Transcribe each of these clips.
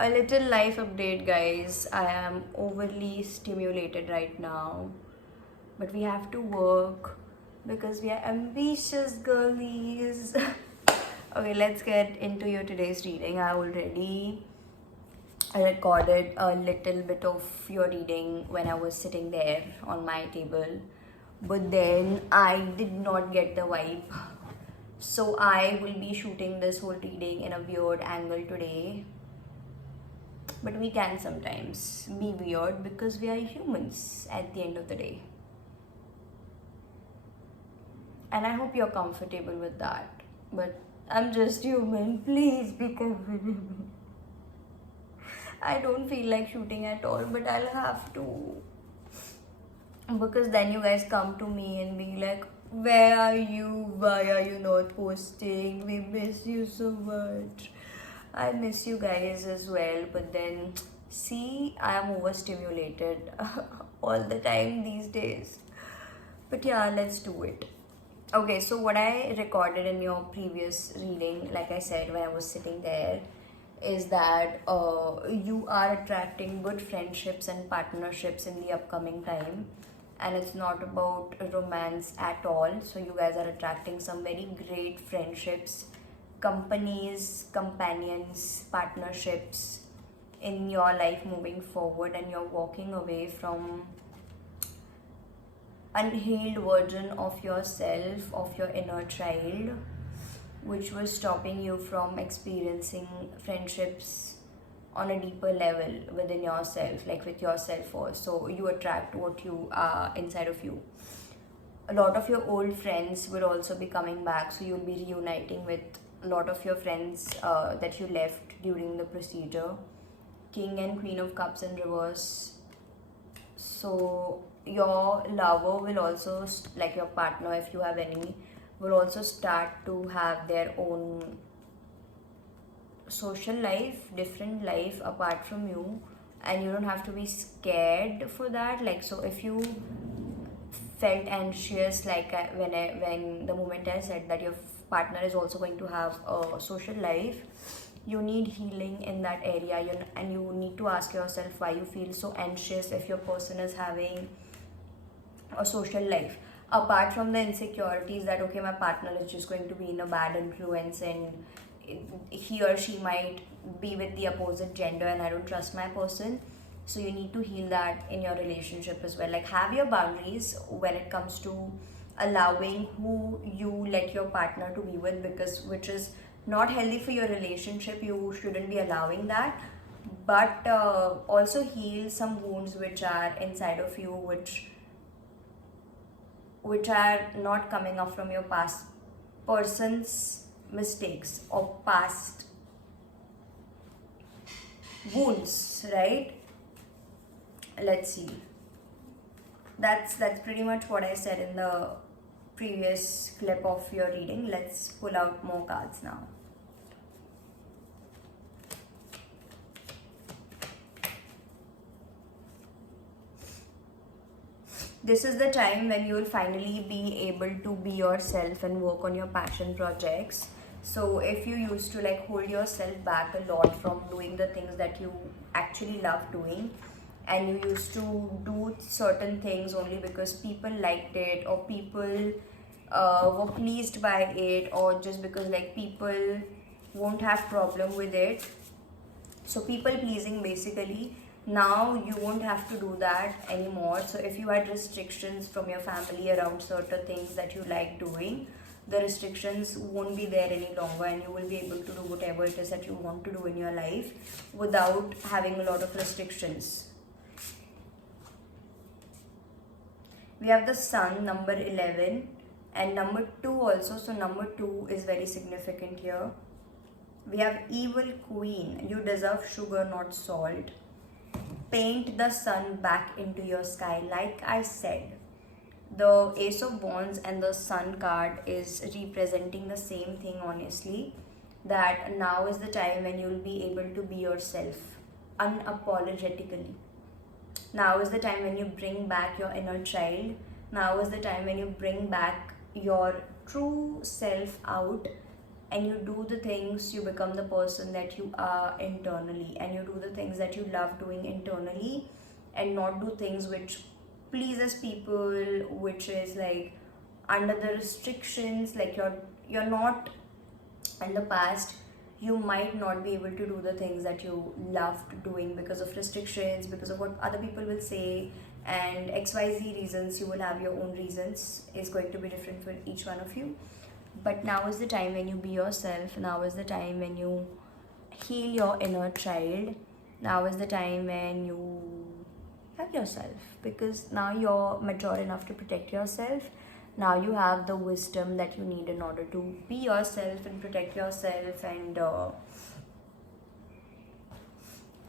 A little life update, guys. I am overly stimulated right now, but we have to work because we are ambitious girlies. Okay, let's get into your today's reading. I already recorded a little bit of your reading when I was sitting there on my table, but then I did not get the vibe. So I will be shooting this whole reading in a weird angle today. But we can sometimes be weird because we are humans at the end of the day. And I hope you're comfortable with that. But I'm just human. Please be comfortable. I don't feel like shooting at all, but I'll have to. Because then you guys come to me and be like, where are you? Why are you not posting? We miss you so much. I miss you guys as well, but then see, I am overstimulated all the time these days. But yeah, let's do it. Okay, so what I recorded in your previous reading, like I said, when I was sitting there, is that you are attracting good friendships and partnerships in the upcoming time, and it's not about romance at all. So you guys are attracting some very great friendships, companies, companions, partnerships in your life moving forward, and you're walking away from unhealed version of yourself, of your inner child, which was stopping you from experiencing friendships on a deeper level within yourself, like with yourself first. So you attract what you are inside of you. A lot of your old friends will also be coming back, so you'll be reuniting with a lot of your friends that you left during the procedure. King and Queen of Cups in reverse. So your lover will also, like your partner, if you have any, will also start to have their own social life, different life apart from you, and you don't have to be scared for that. Like, so if you felt anxious, like when the moment I said that your partner is also going to have a social life, you need healing in that area, and you need to ask yourself why you feel so anxious if your person is having a social life, apart from the insecurities that okay, my partner is just going to be in a bad influence and he or she might be with the opposite gender and I don't trust my person. So you need to heal that in your relationship as well. Like, have your boundaries when it comes to allowing who you let your partner to be with, because which is not healthy for your relationship. You shouldn't be allowing that. But also heal some wounds which are inside of you, which are not coming up from your past person's mistakes or past wounds, right? Let's see. That's pretty much what I said in the previous clip of your reading. Let's pull out more cards now. This is the time when you will finally be able to be yourself and work on your passion projects. So if you used to like hold yourself back a lot from doing the things that you actually love doing, and you used to do certain things only because people liked it, or people were pleased by it, or just because like people won't have problem with it, so people pleasing basically, now you won't have to do that anymore. So if you had restrictions from your family around certain things that you like doing, the restrictions won't be there any longer, and you will be able to do whatever it is that you want to do in your life without having a lot of restrictions. We have the Sun, number 11, and number 2 also. So number 2 is very significant here. We have Evil Queen. You deserve sugar, not salt. Paint the sun back into your sky. Like I said, the Ace of Wands and the Sun card is representing the same thing, honestly. That now is the time when you'll be able to be yourself unapologetically. Now is the time when you bring back your inner child. Now is the time when you bring back your true self out, and you do the things, you become the person that you are internally, and you do the things that you love doing internally, and not do things which pleases people, which is like under the restrictions. Like you're not, in the past you might not be able to do the things that you loved doing because of restrictions, because of what other people will say, and xyz reasons. You will have your own reasons, is going to be different for each one of you. But now is the time when you be yourself. Now is the time when you heal your inner child. Now is the time when you have yourself, because now you're mature enough to protect yourself. Now you have the wisdom that you need in order to be yourself and protect yourself. And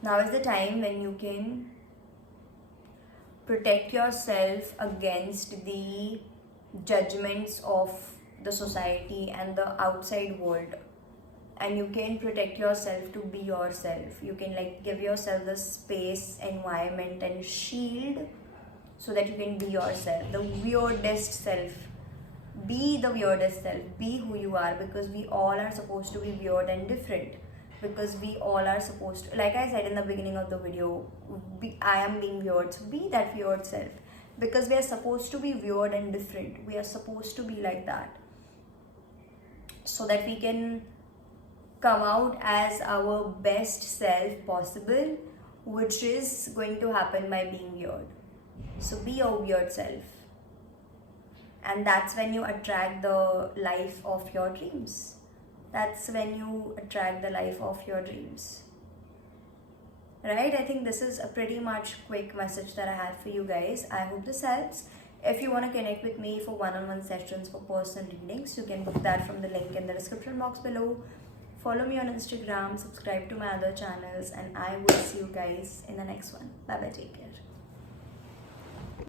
now is the time when you can protect yourself against the judgments of the society and the outside world, and you can protect yourself to be yourself. You can like give yourself the space, environment and shield so that you can be yourself, the weirdest self. Be the weirdest self, be who you are, because we all are supposed to be weird and different. Because we all are supposed to, like I said in the beginning of the video, I am being weird, so be that weird self. Because we are supposed to be weird and different, we are supposed to be like that, so that we can come out as our best self possible, which is going to happen by being weird. So be your weird self, and that's when you attract the life of your dreams. That's when you attract the life of your dreams, right? I think this is a pretty much quick message that I had for you guys. I hope this helps. If you want to connect with me for one-on-one sessions for personal readings, you can book that from the link in the description box below. Follow me on Instagram, subscribe to my other channels, and I will see you guys in the next one. Bye bye, take care.